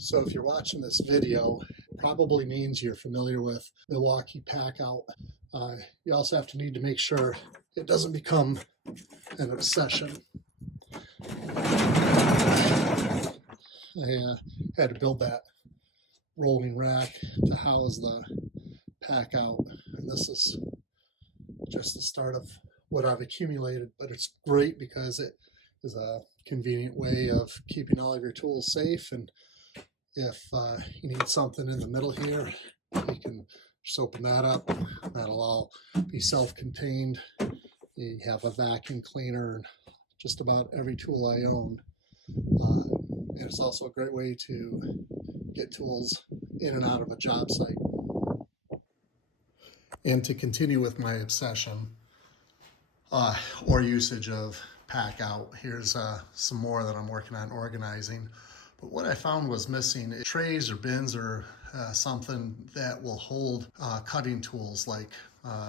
So if you're watching this video, it probably means you're familiar with Milwaukee Packout. You also have to need to make sure it doesn't become an obsession. I had to build that rolling rack to house the Packout, and this is just the start of what I've accumulated, but it's great because it is a convenient way of keeping all of your tools safe. And if you need something in the middle here, you can just open that up. That'll all be self-contained. You have a vacuum cleaner and just about every tool I own. And it's also a great way to get tools in and out of a job site. And to continue with my obsession or usage of Packout, here's some more that I'm working on organizing. But what I found was missing trays or bins or something that will hold cutting tools like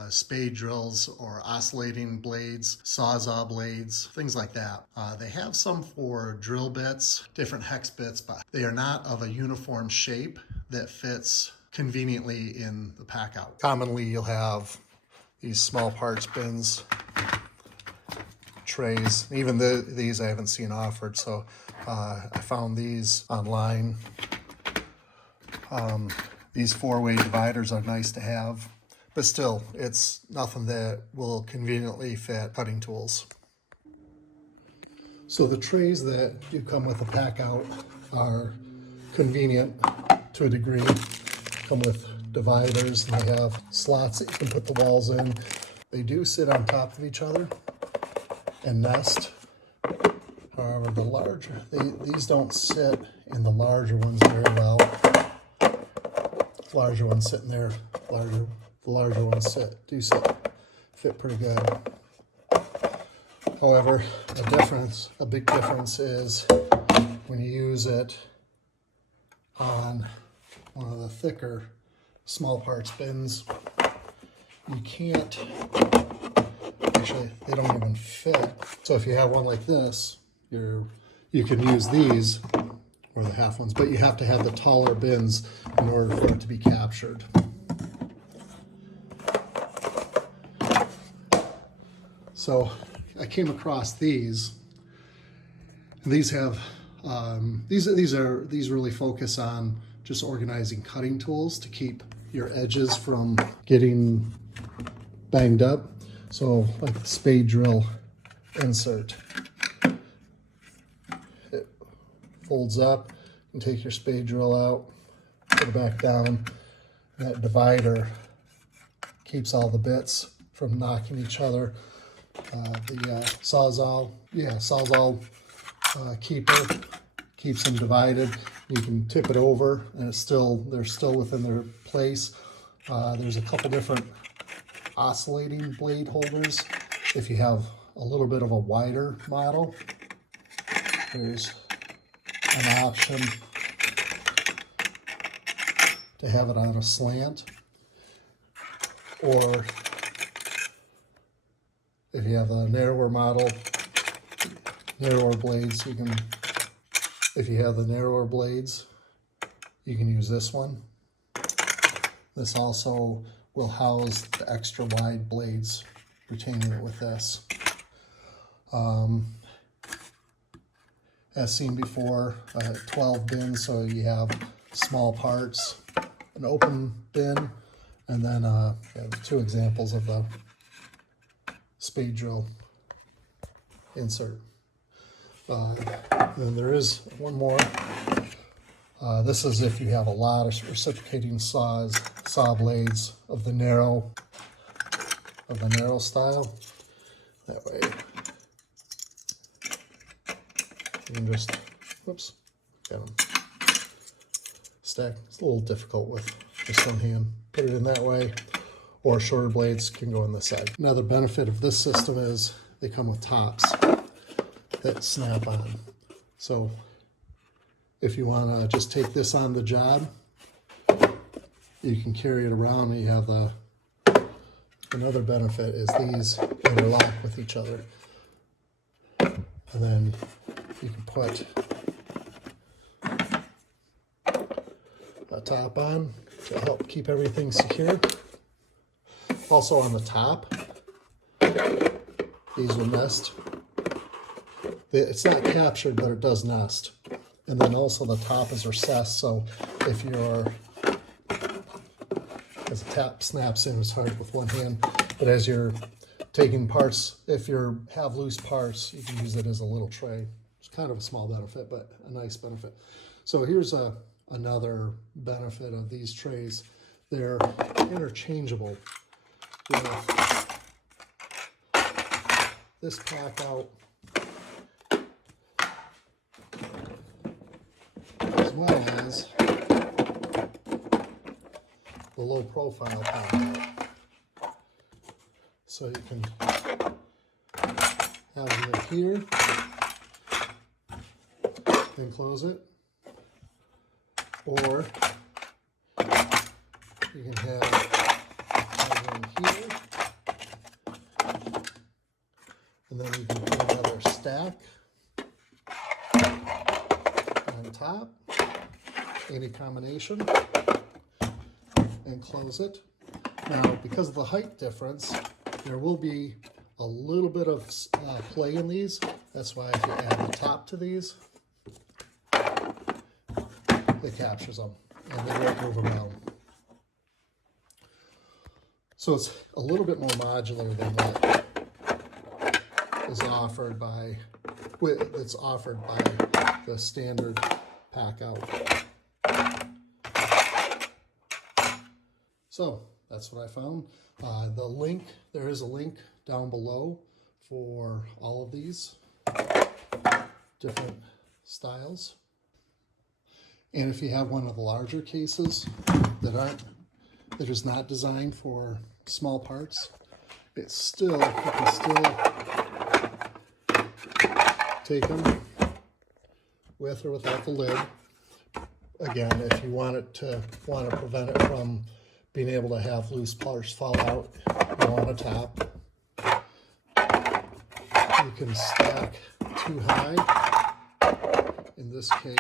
spade drills or oscillating blades, sawzall blades, things like that. They have some for drill bits, different hex bits, but they are not of a uniform shape that fits conveniently in the Packout. Commonly, you'll have these small parts bins, trays. Even these I haven't seen offered, so I found these online. These four-way dividers are nice to have, but still, it's nothing that will conveniently fit cutting tools. So the trays that do come with the Packout are convenient to a degree. Come with dividers, and they have slots that you can put the walls in. They do sit on top of each other and nest. However, the larger, these don't sit in the larger ones very well. Larger ones sitting there, the larger ones fit pretty good. However, a big difference is when you use it on one of the thicker small parts bins, you can't, actually they don't even fit. So if you have one like this, you can use these or the half ones, but you have to have the taller bins in order for it to be captured. So I came across these, and these have these really focus on just organizing cutting tools to keep your edges from getting banged up. So like the spade drill insert, it folds up, and take your spade drill out, put it back down. And that divider keeps all the bits from knocking each other. The sawzall keeper keeps them divided. You can tip it over, and they're still within their place. There's a couple different oscillating blade holders. If you have a little bit of a wider model, there's an option to have it on a slant, or if you have a narrower model, narrower blades, if you have the narrower blades, you can use this one. This also will house the extra wide blades, retaining it with this. As seen before, 12 bins, so you have small parts, an open bin, and then two examples of the spade drill insert. Then there is one more. This is if you have a lot of reciprocating saw blades of the narrow style. That way you can just, whoops, get them stacked. It's a little difficult with just one hand. Put it in that way, or shorter blades can go on this side. Another benefit of this system is they come with tops that snap on. So if you want to just take this on the job, you can carry it around, and you have another benefit is these interlock with each other. And then you can put a top on to help keep everything secure. Also on the top, these will nest. It's not captured, but it does nest. And then also the top is recessed, so if you're, as the tap snaps in, it's hard with one hand, but as you're taking parts, if you have loose parts, you can use it as a little tray. It's kind of a small benefit, but a nice benefit. So here's another benefit of these trays. They're interchangeable with this pack out, as well as the low profile pack out. So you can have it here, then close it, or you can have it in here, and then you can put another stack on top, any combination, and close it. Now, because of the height difference, there will be a little bit of play in these. That's why if you add the top to these, it captures them and they won't move around. So it's a little bit more modular than what is offered by, it's offered by the standard pack out. So that's what I found. The link, there is a link down below for all of these different styles. And if you have one of the larger cases that is not designed for small parts, it's still, you can still take them with or without the lid. Again, if you want to prevent it from being able to have loose parts fall out, on a top. You can stack too high. In this case,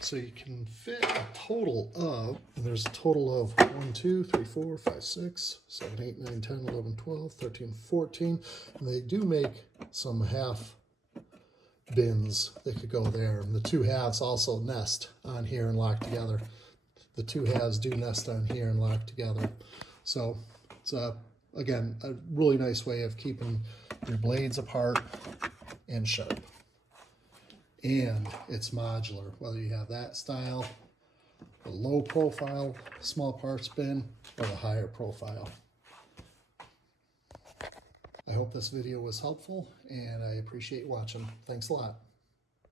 so you can fit a total of, and there's a total of 1, 2, 3, 4, 5, 6, 7, 8, 9, 10, 11, 12, 13, 14. And they do make some half bins that could go there. And the two halves also nest on here and lock together. The two halves do nest on here and lock together. So it's again, a really nice way of keeping your blades apart and sharp. And it's modular, whether you have that style, the low profile small parts bin, or the higher profile. I hope this video was helpful, and I appreciate you watching. Thanks a lot.